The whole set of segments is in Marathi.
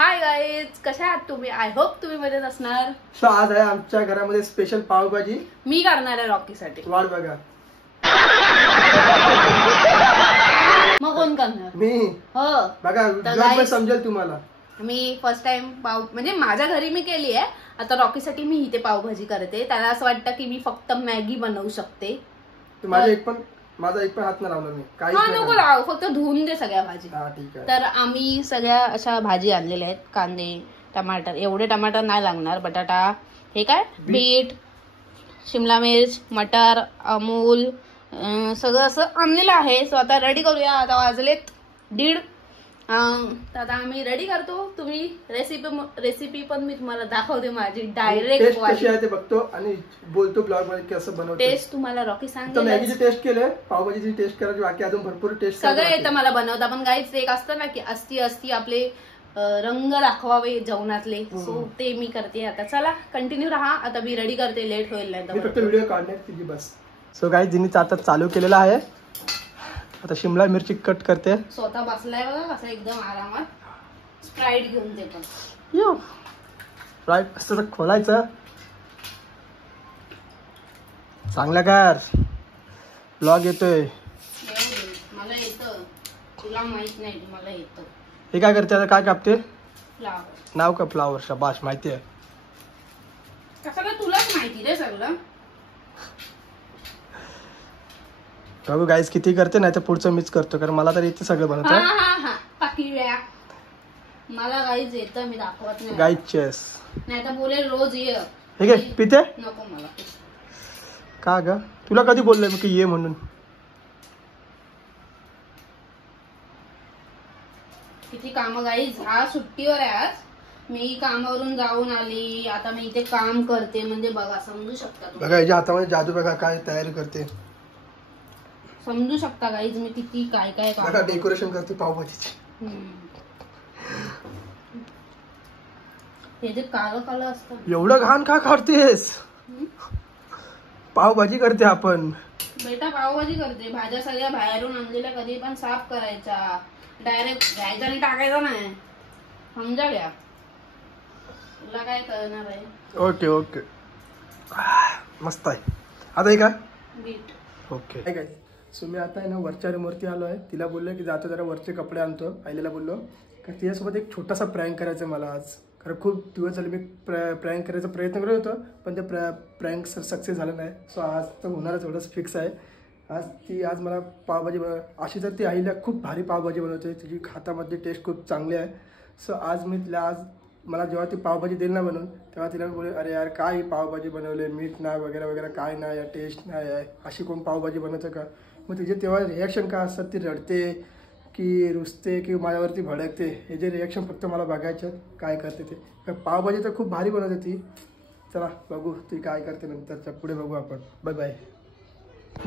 हाय गाईज, कशा आहात तुम्ही? आय होप तुम्ही मजेत असणार. सो आज आहे आमच्या घरामध्ये स्पेशल पावभाजी. मी करणार आहे रॉकीसाठी. वाट बघा. मग कोण करणार? मी. हो बघा समजेल तुम्हाला. मी फर्स्ट टाइम पाव म्हणजे माझ्या घरी मी केली आहे. आता रॉकीसाठी मी इथे पावभाजी करते. त्याला असं वाटतं की मी फक्त मॅगी बनवू शकते. माझा एक पण हात नाही लावणार मी. नको लाव, फक्त धुवून दे सगळ्या भाजी. ठीक आहे. तर आम्ही सगळ्या अशा भाजी आणलेल्या आहेत. कांदे, टमाटर, एवढे टमाटर नाही लागणार. बटाटा, हे काय बीट, शिमला मिर्च, मटर, अमूल, सगळं असं आणलेलं आहे. सो आता रेडी करूया. आता वाजलेत 1:30. तर आता आम्ही रेडी करतो. तुम्ही रेसिपी पण मी तुम्हाला दाखवते माझी डायरेक्ट. कशी आहे ते बघतो आणि बोलतो ब्लॉग मध्ये कसं बनवतो. टेस्ट तुम्हाला रॉकी सांगेल. मॅगीची टेस्ट केले, पावभाजीची टेस्ट करायची बाकी, अजून भरपूर टेस्ट सगळं येतं मला बनवता. पण काहीच एक असतं ना की अस्ती आपले रंग दाखवावे जेवणातले. सो ते मी करते. आता चला कंटिन्यू राहा. आता मी रेडी करते, लेट होईल नाही तर. फक्त व्हिडिओ काढण्यात तिची बस. सो गाईज, जिने आता चालू केलेला आहे. आता शिमला मिरची कट करते. स्वतः बसलाय बघा कसं एकदम आरामात. स्प्राईट घेऊन ते पण स्प्राईट असं खोलायचं. चांगला कर. ब्लॉग येतोय. मला येतं, तुला माहित नाही. मला येतं. हे काय करते आता? काय कापते? फ्लावर. नाव का फ्लावर? शाबाश, माहिती आहे. कसं काय तुलाच माहिती रे सगळं. बघू गाईस किती करते, नाही तर पुढचं मीच करतो, कारण मला तर येते सगळं बनवतं. मला गाईज येतं, मी दाखवत नाही. गाईज चेस नाही तर बोले रोज ये. हे घे पिते. नको मला. का ग? तुला कधी बोललोय मी की ये म्हणून? किती काम गाईज. आज सुट्टीवर आहे. आज मी कामावरून जाऊन आली. आता मी इथे काम करते. म्हणजे बघा, समजू शकता बघा याच्या हातामध्ये जादू. बघा काय तयारी करते. समजू शकता गाईज मी किती काय काय काम. बघा डेकोरेशन करते पावभाजीची. हे जे काळं काळं असतं. एवढं घाण का काढतेस? पावभाजी करते आपण. बेटा पावभाजी करते. भाज्या सगळ्या बाहेरून आणलेल्या कधी पण साफ करायच्या. डायरेक्ट घ्यायचा आणि टाकायचा नाही. समजा घ्या. तुला काय कळणार आहे? ओके ओके, मस्त आहे. आता हे काय? बीट. ओके काय. सो मी आता आहे ना वरच्या रूमवरती आलो आहे. तिला बोललो की जातो जरा वरचे कपडे आणतो. आईला बोललो का तिच्यासोबत एक छोटासा प्रँक करायचा मला आज. कारण खूप दिवस झाले मी प्रँक करायचा प्रयत्न करत होतो, पण ते प्रँक सक्सेस झालं नाही. सो आज तर होणारच, एवढंच फिक्स आहे. आज मला पावभाजी अशी तर ती आईला खूप भारी पावभाजी बनवते. तिची हातामध्ये टेस्ट खूप चांगली आहे. सो आज मी तिला मला जेव्हा ती पावभाजी देईल ना बनवून, तेव्हा तिला बोले अरे यार काय ही पावभाजी बनवले, मीठ नाही वगैरे वगैरे काय नाही, या टेस्ट नाही आहे, अशी कोण पावभाजी बनवतं का? मग तिचे तेव्हा रिॲक्शन का असतात, ती रडते की रुसते की माझ्यावरती भडकते, हे जे रिॲक्शन फक्त मला बघायचे काय करते ते. पावभाजी तर खूप भारी बनवते ती. चला बघू ती काय करते नंतरच्या पुढे बघू आपण. Bye bye.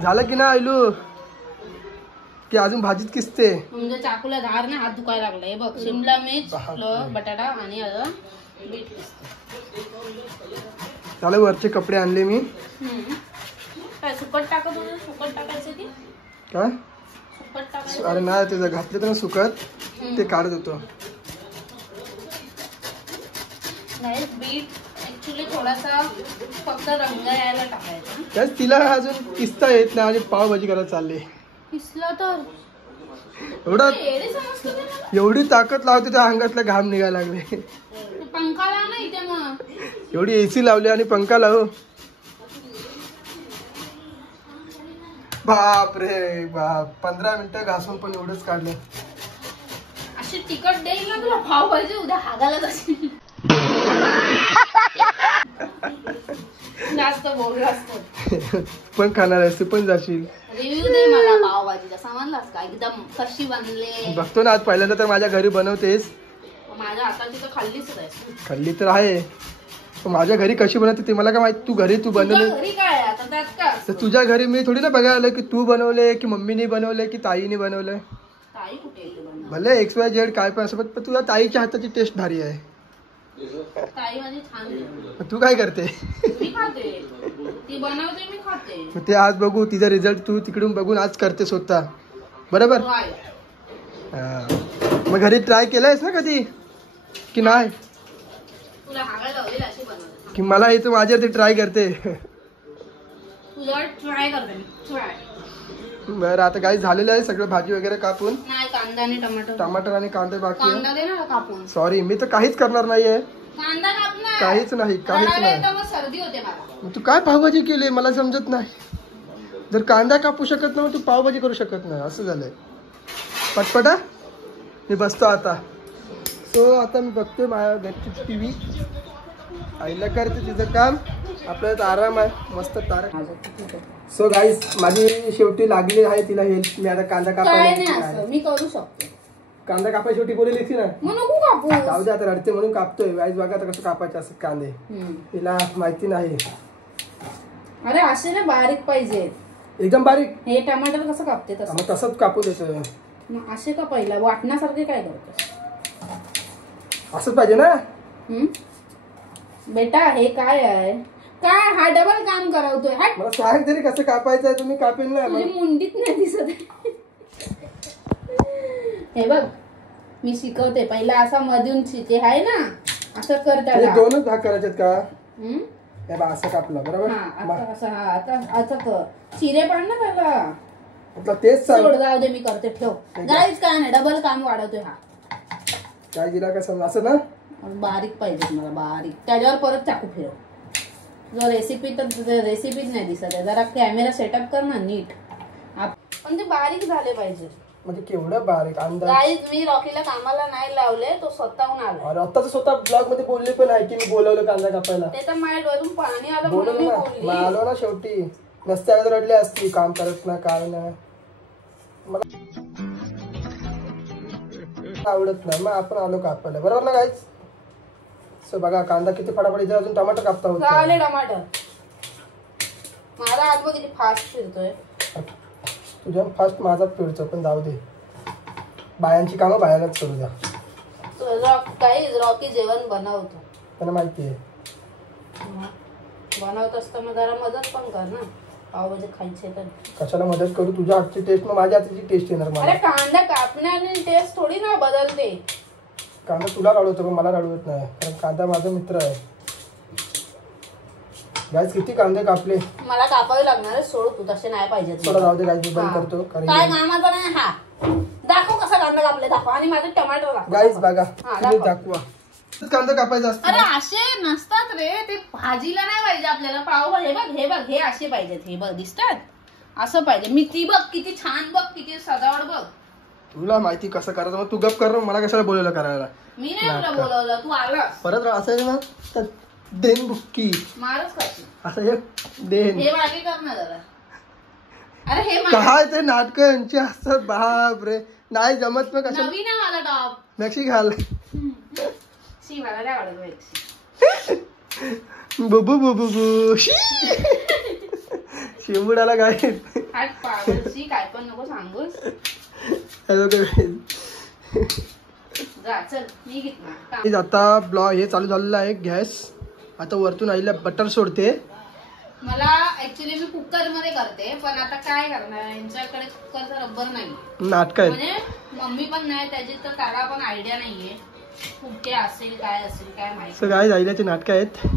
झालं की ना आयलू की अजून भाजीत किसते? म्हणजे चाकूला धार ना हात दुखायला लागलाय बघ. शिमला मिर्च, बटाटा आणि बीट. चालेल, वरचे कपडे आणले मी. काय सुकट टाकत होते? सुकट टाकायचं ती काय? सुकट टाकायचं. अरे नाही, ते घातले तर ना सुकत, ते काढत होतो. नाही, बीट ऍक्च्युली थोडासा फक्त रंग यायला टाकायचा. त्याच तिला अजून किसता येत नाही आणि पावभाजी करायला चालले. किसला तर एवढी ताकद लावते त्या अंगातला घाम निघायला लागले. पंखा लाव ना इथे. मग एवढी एसी लावली आणि पंखा लाव. बाप रे बाप, 15 मिनिटं घासून पण एवढंच काढलं. अशी तिखट देईल ना तुला पावभाजी, उद्या हागायला जाशील. जास्त बोलला असतो. पण खाणार आहेस तू, पण जाशील. रिव्ह्यू दे मला पावभाजीचा. समजलास का? एकदम कशी बनले बघतो ना. आज पहिल्यांदा तर माझ्या घरी बनवतेस. माझ्या हाताची तर खाल्लीच आहे. खाल्ली तर आहे, पण माझ्या घरी कशी बनवते ते मला काय माहिती. तू घरी बनवले. घरी काय आता त्यात का? तर तुझ्या घरी मी थोडी ना बघायला आलं की तू बनवले की मम्मीने बनवले की ताईने बनवले. ताई कुठे येते? भले XYZ काय पण असं, पण तुझ्या ताईच्या हाताची टेस्ट भारी आहे. ताई माझी छान. तू काय करते? मी खाते. ती बनवते, मी खाते. ते आज बघू तिचा रिझल्ट. तू तिकडून बघून आज करते स्वतः, बरोबर? मग घरी ट्राय केलायस ना कधी? की नाही तुला हागायला लावलेलं अशी बनवते की मला इथं माझ्यावरती ट्राय करते. तुझ्यावर ट्राय करते मी ट्राय. बरं आता काही झालेलं आहे सगळं भाजी वगैरे कापून. नाही कांदा आणि टमाटर. टमाटर आणि कांदे बाकी आहे. कांदा दे ना कापून. सॉरी मी तर काहीच करणार नाहीये. कांदा काप ना. काहीच नाही मग सर्दी होते मला. तू काय पावभाजी केली मला समजत नाही. जर कांदा कापू शकत नाही तू पावभाजी करू शकत नाही असं झालंय. पटपटा मी बसतो आता. सो आता मी बघतोय माझ्या घरची टीव्ही. आईला करते तिचं काम. आपल्याला आराम आहे मस्त तारक. सो गाईस माझी शेवटी लागली आहे तिला हेल्प. मी आता कांदा कापायला मी करू शकतो. कांदा कापाय शेवटी बोलली ना नको कापू. जाऊ दे आता रडते म्हणून कापतोय. गाईस बघा आता कसं कापायचे असत कांदे. तिला माहिती नाही. अरे असे ना बारीक पाहिजे एकदम बारीक. हे टमाटर कसं कापते मग तसंच कापू देतो. असे का पहिला वाटण्यासारखे काय करतो. असंच पाहिजे ना बेटा. हे काय आहे काय हा डबल काम करावतोय. मला सांग तरी कसं कापायचं आहे. तुम्ही कापेल ना मुंडीत नाही दिसत. हे बघ मी शिकवते. पहिला असा मधून ते आहे ना असं कर त्याला. दोनच भाग करायचे का. हे बघ असं कापलं बरोबर. आता कर चिरे पाड ना त्याला. तेच सोड जाऊ दे मी करते. ठेव गाईच काय नाही डबल काम वाढवतोय हा. काय दिला कसं असं ना बारीक पाहिजे मला बारीक. त्याच्यावर परत चाकू फिरव. जो रेसिपी तर रेसिपीच नाही दिसत आहे. जरा कॅमेरा सेटअप कर ना नीट. पण ते बारीक झाले पाहिजे. म्हणजे केवढं बारीक अंदाज. गाईज मी रॉकीला कामाला नाही लावले. तो स्वतःहून आला. अरे आता स्वतः ब्लॉग मध्ये बोलले पण आहे की मी बोलवलं कांदा कापायला. ते तर माझ्या डोळ्यातून पाणी आलं बोलवलं म्हणून मी ना. बोलली. मग आलो ना शेवटी. नसत्या रडली असती काम करत ना काय ना. मला आवडत नाही मग आपण आलो कापायला बरोबर ना गाईज. सो बघा कांदा किती फटाफट. अजून टमाटर कापता होत. झाले टमाटर. माझा हात बघ किती फास्ट फिरतोय. तुझ्या फास्ट माझा फिरतो पण जाऊ दे. बायांची कामं बायांनाच करू द्या. रॉकी जेवण बनवतो त्यांना माहिती आहे. बनवत असतं मग जरा मदत पण कर ना. पावभाजी खायचे तर कशाला मदत करू. तुझ्या हातची टेस्ट मग माझ्या हातची टेस्ट येणार मला. अरे कांदा कापण्याने टेस्ट थोडी ना बदलते. कांदा तुला रडवतो पण मला रडवत नाही कारण कांदा माझा मित्र आहे. गाईस किती कांदे कापले. मला कापावे लागणार आहे. सोड तू तसे नाही पाहिजे. थोडा जाऊ दे गाईस. बंद करतो काय कामाचा नाही हा. दाखव कसा कांदा कापले दाखव. आणि माझे टमाटर दाखव. गाईस बघा दाखवा. कांदा कापायचा असतो. अरे असे नसतात रे. ते भाजीला नाही पाहिजे आपल्याला. पावभाजी हे बघ हे असे पाहिजेत. हे बघ दिसतात असं पाहिजे. मी ती बघ किती छान बघ किती सजावट बघ. तुला माहिती कसं करायचं मग तू गप कर. मला कशाला बोलवलं करायला. मी नाही तुला बोलवलं तू आलास. परत असं ना देन बुक्की मारच खायची असं हे देन. हे मागे कर ना जरा. अरे हे काय ते नाटक यांची असतात बाप रे. नाही जमत मग कसं. नवीन आहे मला टॉप. नक्षी घाल. शी मला नाही आवडत. बुबू बुबू बु शिवडाला काय पागलची काय पण नको सांगूस. आता ब्लॉग हे चालू झालेलं आहे. गॅस आता वरतून आईला बटर सोडते. मला ऍक्च्युली मी कुकर मध्ये करते पण आता काय करणार. यांच्याकडे कुकरचा रब्बर नाही. नाटक आहे म्हणजे मम्मी पण नाही त्याची तर त्याला पण आयडिया नाहीये कुठे असेल काय माहिती. सगळं काय आईलाचे नाटक आहेत.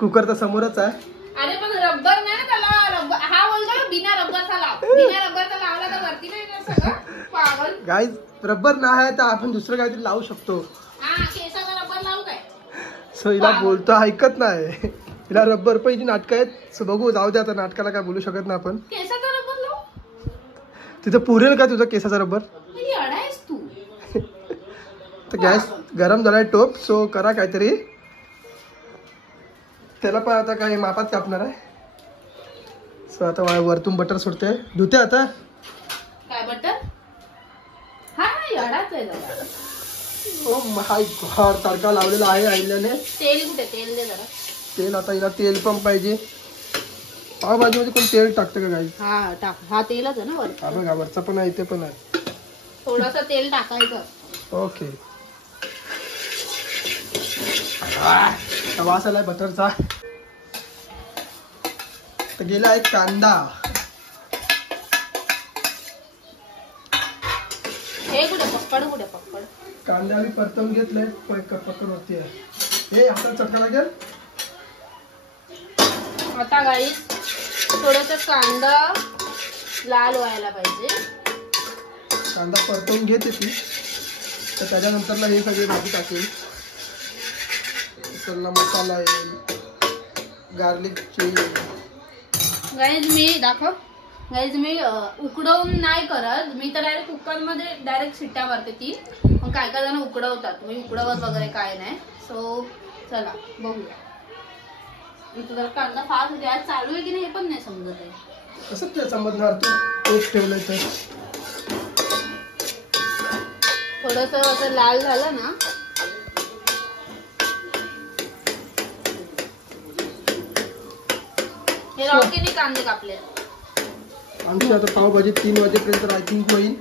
कुकर तर समोरच आहे. अरे पण रब्बर नाही त्याला. रब्बर हा बोलतो बिना रब्बरचा लाव. बिना रब्बरचा लावला तर वरती नाही येणार सगळं. पागल. गाईज रब्बर नाही आहे तर आपण दुसरं काहीतरी लावू शकतो. हा केसाचा रब्बर लावू काय. सो हिला बोलतो ऐकत नाही. हिला रब्बर पण हिची नाटक आहेत. सो बघू जाऊ दे आता. नाटकाला काय बोलू शकत नाही आपण. केसाचा रब्बर लावू. तिथं पुरेल का तुझा केसाचा रब्बर. अडायस तू. तर गॅस गरम झालाय टोप. सो करा काहीतरी. त्याला पण आता काही मापात कापणार आहे. सो आता वरतून बटर सोडते. धुते आता. काय बटर. हा अडाच आहे जरा. ओ माय गॉड तडका लावलेला आहे आईल्याने. तेल कुठे तेल दे जरा. तेल आता हिला तेल पण पाहिजे. पावभाजीमध्ये कोण तेल टाकतं का गाईस. हा टाक. हा तेलच आहे ना वर. हा बघा वरचा पण आहे इथे पण आहे. थोडासा तेल टाकायचं. ओके. वास आलाय बटरचा. तर गेला आहे कांदा. हे कुठे पक्कड कुठे पक्कड. कांदा आम्ही परतवून घेतलाय. पकडवरती आहे हे आता चटका लागेल. आता गाईस थोडस कांदा लाल व्हायला पाहिजे. कांदा परतवून घेते ती तर त्याच्यानंतरला हे सगळी भाजी टाकेल. त्याला मसाला येईल, गार्लिक चीज. गाईज मी मी उकडवून नाही करत. मी तर डायरेक्ट कुकरमध्ये डायरेक्ट शिट्ट्या मारते ती. पण काय काय जण उकडवतात. मी उकडवत वगैरे काय नाही. सो चला बघूया. जर कांदा फार होते आज चालू आहे की नाही हे पण नाही समजत आहे. कसं ते समजणार तू एक ठेवलंय तर. थोडस असं लाल झालं ना हे रॉकीने कांदे कापले. आमची आता पावभाजी 3 वाजेपर्यंत आय थिंक होईल.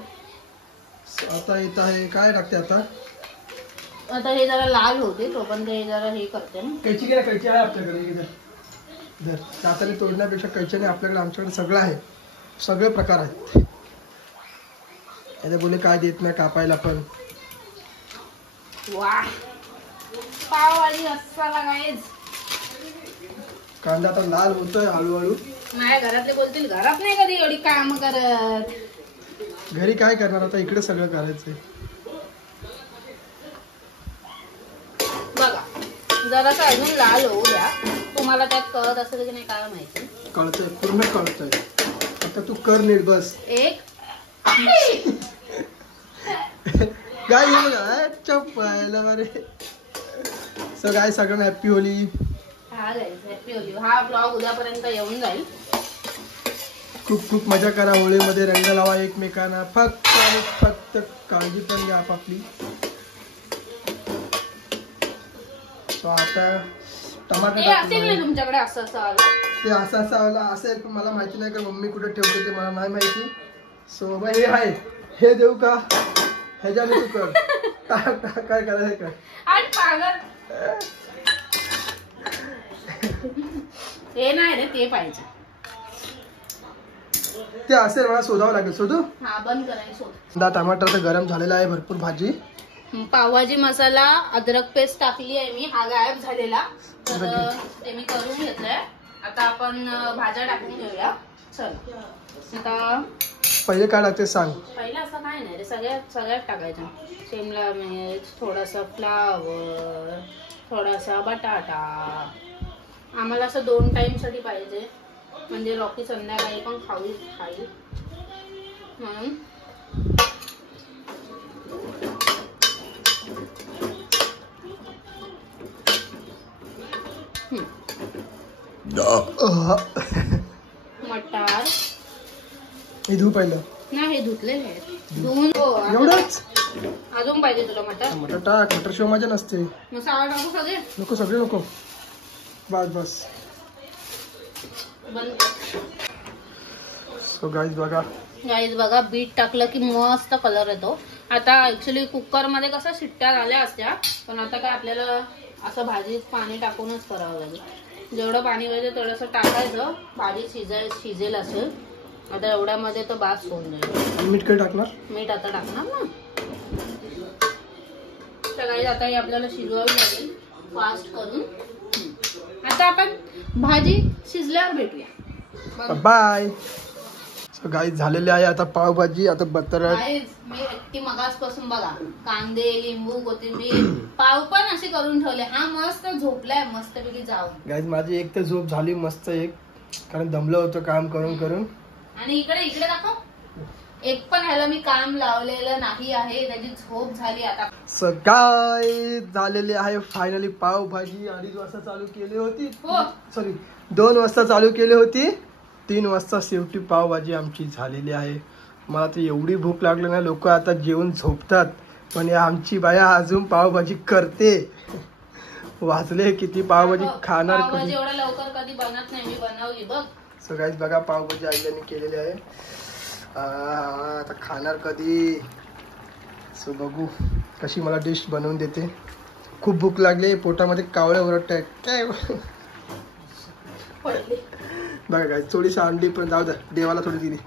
आता येत आहे काय टाकते आता. आता हे जरा लाल होते तोपर्यंत हे जरा हे करते ना. कैची घ्या. कैची आहे आपल्याकडे. धर दाताने तोडण्यापेक्षा कैच्याने आपल्याकडे आमच्याकडे सगळं आहे. सगळे प्रकार आहेत. याने बोले काय देत नाही कापायला पण. वा पावभाजी मसाला गाईज. कांदा आता लाल होतोय हळूहळू. माझ्या घरातले बोलतील घरात नाही कधी एवढी काम करत. घरी काय करणार आता इकडे सगळं करायचंय. बघा जरासं अजून लाल होऊ द्या. तुम्हाला त्यात कळत असेल की नाही काय माहिती. कळतंय पूर्ण कळतंय. आता तू कर नीट बस. एक काय चप्पायला बरे. सो गाय सगळ्यांना हॅपी होली. हा गाईज हॅपी होली. हा ब्लॉग उद्यापर्यंत येऊन जाईल. खूप खूप मजा करा होळीमध्ये. रंग लावा एकमेकांना. फक्त आणि फक्त काळजी पण घ्या आपापली. सो आता टमाटर तुमच्याकडे असं ते असं आलं असेल पण मला माहिती नाही का मम्मी कुठे ठेवते ते मला नाही माहिती. सो बाबा हे आहे हे देऊ का ह्याच्याने तू कर. काय करायचं कर. हे नाही रे ते पाहिजे. ते असेल मला शोधावं लागेल. शोधू. हा बंद करायचं. टमाटर तर गरम झालेला आहे भरपूर. भाजी पावभाजी मसाला अद्रक पेस्ट टाकली आहे मी. हा गायब झालेला तर ते मी करून घेतलंय. आता आपण भाज्या टाकून घेऊया. चल आता पहिले काय टाकते सांग. पहिलं असं काय नाही रे सगळ्यात टाकायचं. शिमला मिर्च, थोडासा फ्लावर, थोडासा बटाटा. आम्हाला असं 2 टाइम साठी पाहिजे म्हणजे रॉकी संध्याकाळी पण खाईल म्हणून. मटार हे धू पहिलं. नाही हे धुतलेले आहेत. धुवून एवढंच अजून पाहिजे तुला मटार. मटर टाक. मटर शिवाय मजा नसते. मसाला टाकू सगळे. नको सगळे नको. बस सो गाईज बघा बीट टाकलं की मस्त कलर येतो. आता ऍक्च्युली कुकर मध्ये कसं शिट्ट्या झाल्या असत्या पण आता काय आपल्याला असं भाजीत पाणी टाकूनच करावं लागेल. जेवढं पाणी पाहिजे तेवढंसं टाकायचं. भाजी शिजेल असेल. आता एवढ्यामध्ये तर बास होऊन जाईल. मीठ काय टाकणार. मीठ आता टाकणार ना. तर गाईज आता ही आपल्याला शिजवावी लागेल फास्ट करून. आता आपण भाजी शिजल्यावर भेटूया. बाय. सो गाईज झालेले आहे आता पावभाजी. आता बटर मी एकटी मगासपासून बघा कांदे लिंबू कोथिंबीर पाव पण असे करून ठेवले. हा मस्त झोपलाय मस्तपैकी जाऊन. गाईज माझी एक तर झोप झाली मस्त एक. कारण दमलं होतं काम करून करून. आणि इकडे दाखव. एक पण ह्याला मी काम लावलेलं नाही आहे. त्याची झोप झाली आता. सकाळी झालेली आहे फायनली पावभाजी. 2:30 वाजता चालू केली होती. सॉरी 2 वाजता चालू केली होती. 3 वाजता शेवटी पावभाजी आमची झालेली आहे. मला तर एवढी भूक लागली ना. लोक आता जेवून झोपतात पण आमची बाया अजून पावभाजी करते. वाजले किती. पावभाजी खाणार कधी. एवढ्या लवकर कधी बनत नाही. मी बनवली बघ. सो गाईज बघा पावभाजी आईने केलेली आहे. आता खाणार कधी. सो बघू कशी मला डिश बनवून देते. खूप भूक लागली. पोटामध्ये कावळ्या ओरडत आहेत काय. बघा काय थोडीशी अंडी पण जाऊ द्या. देवाला थोडी दिली.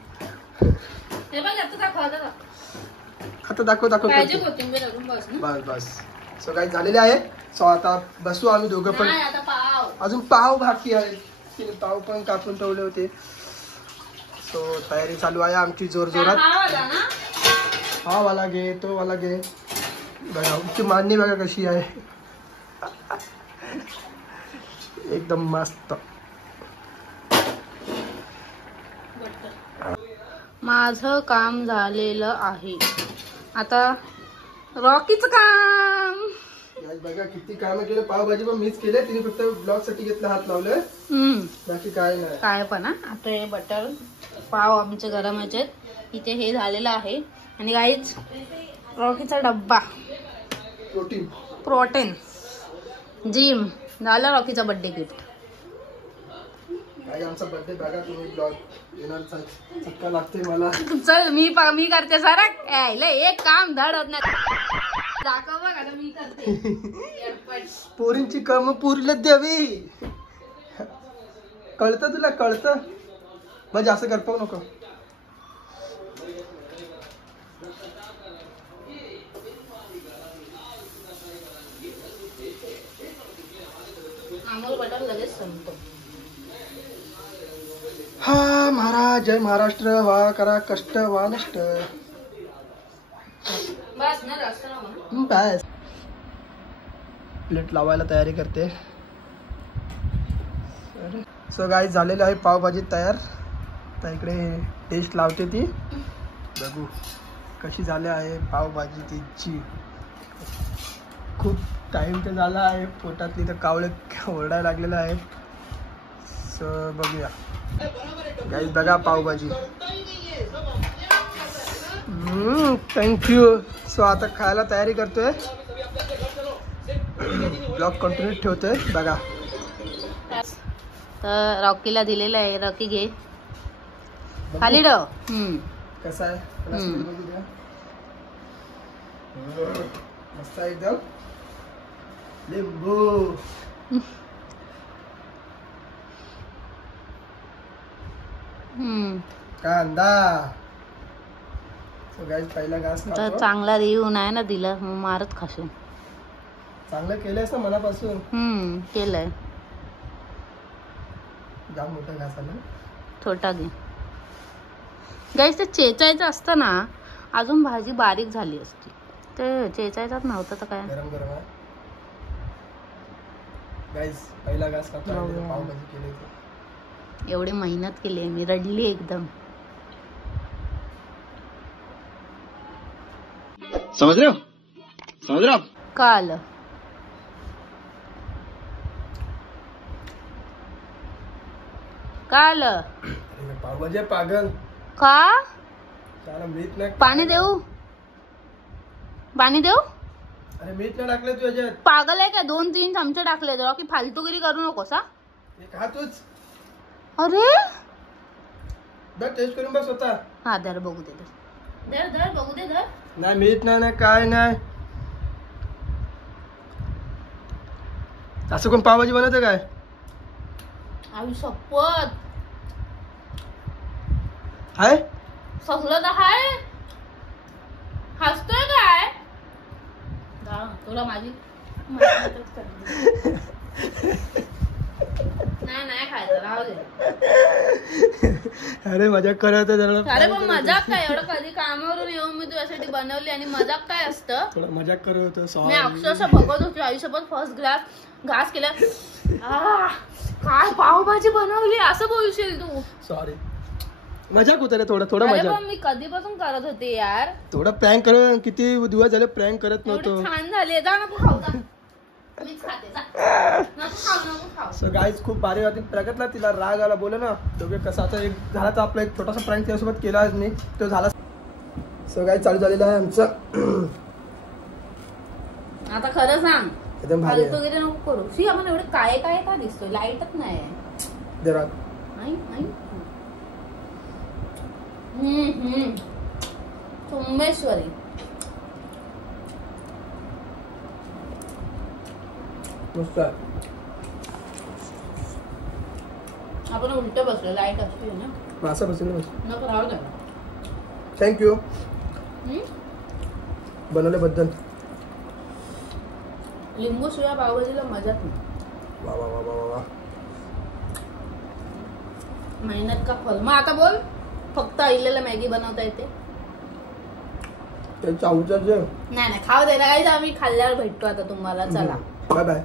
आता दाखव पाहिजे कोथिंबीर अजून बस ना. बस बस. सो काही झालेले आहे. सो आता बसू आम्ही दोघं पण. नाही, आता पाव. अजून पाव बाकी आहेत. पाव पण कापून ठेवले होते. सो तयारी चालू आहे आमची जोर जोरात. हा वाला घे, तो वाला घे. बघा आमची मांडणी बघा कशी आहे. एकदम मस्त. माझं काम झालेलं आहे. आता रॉकीचं काम. बघा किती काम केलं. पावभाजी पण मीच केले. तिने फक्त ब्लॉग साठी घेतलं, हात लावलं. बाकी काय नाही. काय पण आता हे बटर पाव आमचे गरम आहेत. इथे हे झालेलं आहे. आणि गाईच रॉकीचा डब्बा प्रोटीन जिम झाला. रॉकीचा बर्थडे गिफ्ट. आमचा बर्थडे बघा तुम्ही ब्लॉग येणार. चक्का लागते मला. चल मी करते सर. एक काम धड होत नाही. दाखव बघ आता मी करते. पोरींची काम पुरलं द्यावी. कळतं तुला कळतं. म्हणजे असं कर पाहू नको. अमूल बटर लगेच संपतो. हा महाराज जय महाराष्ट्र. वा करा कष्ट वा नष्ट. बस ना जास्त नको. बस. प्लेट लावायला तयारी करते. सो गाईस झालेलं आहे पावभाजी तयार. तर इकडे टेस्ट लावते ती. बघू कशी झाली आहे पावभाजी तिची. खूप टाइम तर झाला आहे. पोटातली तर कावळे ओरडायला लागलेलं आहे. सो बघूया गाईस. बघा पावभाजी. थँक्यू. सो आता खायला तयारी करतोय. ब्लॉग कंटिन्यू ठेवतोय. बघा तर रॉकीला दिलेलं आहे. रॉकी घे खाली ठेव. कसा आहे मस्त एकदम. लिंबू कांदा. सो गाईस पहिला घास तर चांगला रिव्ह्यू नाही ना दिला मग मारत खाशील. चांगलं केलंयस ना मनापासून. केलंय. जाम मोठा घास आला. छोटा घे गाईस. ते चेचायचं असतं ना अजून भाजी बारीक झाली असती. ते चेचायचाच नव्हतं तर काय. गरम गरम आहे गाईस. पहिला घास खातो. पावभाजी केली. एवढी मेहनत केली आहे मी. रडली एकदम. समझ रहे हो काल पावभाजी पागल का. त्याला मीठ नाही. पाणी देऊ. अरे मीठ नाही टाकलं तू याच्यात. पागल आहे का. 2-3 चमचे टाकले. रॉकी फालतूगिरी करू नकोस हा. खा तूच. अरे टेस्ट करून बघ स्वतः. हा धर बघू दे. धर बघू दे. धर. नाही मीठ नाही काय नाही. असं कोण पावभाजी बनवतं काय. आई शपथ. हाय सगळं हाय. हसतोय काय. तुला माझी नाही खायचं. राहू दे. अरे मजाक करत. अरे पण मजाक काय. एवढं कधी कामावरून येऊन मी तुझ्यासाठी बनवली आणि मजाक काय असतं. थोडं मजाक करत होतो. मी अक्षरशः बघत होती. आयुष्यभर फर्स्ट घास केला. काय पावभाजी बनवली असं बोलशील तू. सॉरी मजाक होत रे. थोडं मजाक. मी कधीपासून करत होते यार. थोडं प्रँक कर. किती दिवस झाले प्रँक करत नव्हतो. छान झाले. जा नको खाऊ. सो गाईज खूप भारी होती. प्रगतला तिला राग आला. बोल ना दोघे कसं. आता एक झाला तर आपला एक छोटासा प्रँक त्यासोबत केला नाही तो झाला. सो गाईज चालू झालेला आहे आमचं. आता खरं सांग. एकदम भारी वगैरे नको करू. शी आपण एवढे काय का दिसतोय. लाईटच नाही. सोमेश्वरी. मस्त. आपण उलट बसलो. लाईट असते ना. मासा बसलो. नको राहू दे. थँक्यू. बनवल्याबद्दल. लिंबू शिवाय पावभाजीला मजाच नाही. वा वा वा वा वा. मेहनत का फल. मग आता बोल, फक्त आईला मॅगी बनवता येते? त्याच्या आवडीचं नाही खाऊ दे ना. काही आम्ही खाल्ल्यावर भेटतो आता तुम्हाला. चला बाय बाय.